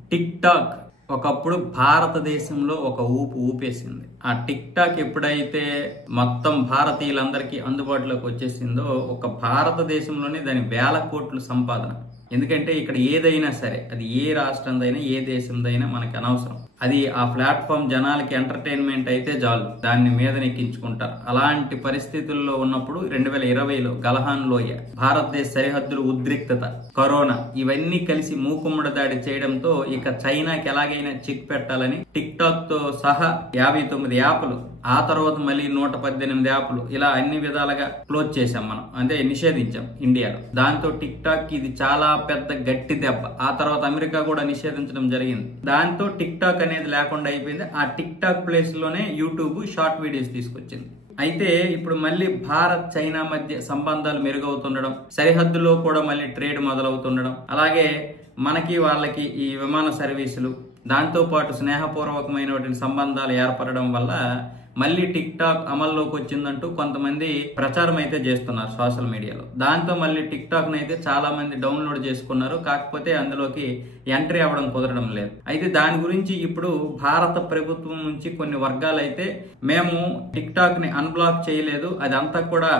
Tick talk ఒకప్పుడు భారతదేశంలో ఒక ఊపేసింది. ఆ టిక్ టాక్ ఎప్పుడైతే మొత్తం భారతీయులందరికీ అందుబాటులోకి వచ్చేసిందో ఒక భారతదేశంలోనే దాని వేల కోట్లు సంపాదన. ఎందుకంటే ఇక్కడ ఏదైనా సరే అది ఏ రాష్ట్రందైనా ఏ దేశందైనా మనకి అనవసరం. అది ఆ ప్లాట్ఫామ్ జనాలకి ఎంటర్టైన్మెంట్ అయితే చాలు, దాన్ని మీదనెక్కించుకుంటారు. అలాంటి పరిస్థితుల్లో ఉన్నప్పుడు 2020లో గల్హాన్ లోయ, భారతదేశ సరిహద్దులు ఉద్రిక్తత, కరోనా ఇవన్నీ కలిసి మూకుమ్మడి దాడి చేయడంతో ఇక చైనాకి ఎలాగైనా చెక్ పెట్టాలని టిక్ టాక్ తో సహా 59 యాప్లు, ఆ తర్వాత మళ్ళీ 118 యాప్లు ఇలా అన్ని విధాలుగా క్లోజ్ చేశాం మనం, అంటే నిషేధించాం ఇండియాలో. దాంతో టిక్ టాక్ ఇది చాలా పెద్ద గట్టి దెబ్బ. ఆ తర్వాత అమెరికా కూడా నిషేధించడం జరిగింది. దాంతో టిక్ టాక్ అనేది లేకుండా అయిపోయింది. ఆ టిక్ టాక్ ప్లేస్ లోనే యూట్యూబ్ షార్ట్ వీడియోస్ తీసుకొచ్చింది. అయితే ఇప్పుడు మళ్ళీ భారత్ చైనా మధ్య సంబంధాలు మెరుగవుతుండడం, సరిహద్దులో కూడా మళ్ళీ ట్రేడ్ మొదలవుతుండడం, అలాగే మనకి వాళ్ళకి ఈ విమాన సర్వీసులు, దాంతో పాటు స్నేహపూర్వకమైనటువంటి సంబంధాలు ఏర్పడడం వల్ల మళ్ళీ టిక్ టాక్ అమల్లోకి వచ్చిందంటూ కొంతమంది ప్రచారం అయితే చేస్తున్నారు సోషల్ మీడియాలో. దాంతో మళ్ళీ టిక్ టాక్ అయితే చాలా మంది డౌన్లోడ్ చేసుకున్నారు. కాకపోతే అందులోకి ఎంట్రీ అవ్వడం కుదరడం లేదు. అయితే దాని గురించి ఇప్పుడు భారత ప్రభుత్వం నుంచి కొన్ని వర్గాలు అయితే మేము టిక్ టాక్ ని అన్బ్లాక్ చేయలేదు, అదంతా కూడా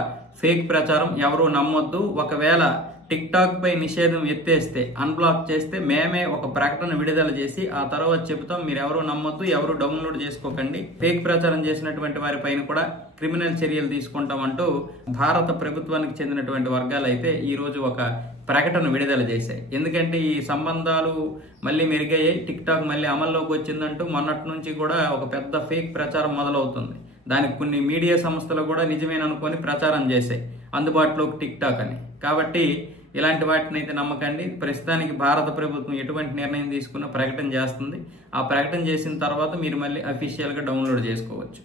ఫేక్ ప్రచారం, ఎవరు నమ్మొద్దు, ఒకవేళ టిక్ టాక్ పై నిషేధం ఎత్తేస్తే అన్బ్లాక్ చేస్తే మేమే ఒక ప్రకటన విడుదల చేసి ఆ తర్వాత చెబుతాం, మీరు ఎవరు నమ్మొద్దు, ఎవరు డౌన్లోడ్ చేసుకోకండి, ఫేక్ ప్రచారం చేసినటువంటి వారి పైన కూడా క్రిమినల్ చర్యలు తీసుకుంటామంటూ భారత ప్రభుత్వానికి చెందినటువంటి వర్గాలు అయితే ఈ రోజు ఒక ప్రకటన విడుదల చేశాయి. ఎందుకంటే ఈ సంబంధాలు మళ్ళీ మెరుగయ్యాయి, టిక్ టాక్ మళ్ళీ అమల్లోకి వచ్చిందంటూ మొన్నటి నుంచి కూడా ఒక పెద్ద ఫేక్ ప్రచారం మొదలవుతుంది. దానికి కొన్ని మీడియా సంస్థలు కూడా నిజమేననుకొని ప్రచారం చేశాయి అందుబాటులోకి టిక్ టాక్ అని. కాబట్టి ఇలాంటి వాటిని అయితే నమ్మకండి. ప్రస్తుతానికి భారత ప్రభుత్వం ఎటువంటి నిర్ణయం తీసుకున్నా ప్రకటన చేస్తుంది. ఆ ప్రకటన చేసిన తర్వాత మీరు మళ్ళీ అఫీషియల్గా డౌన్లోడ్ చేసుకోవచ్చు.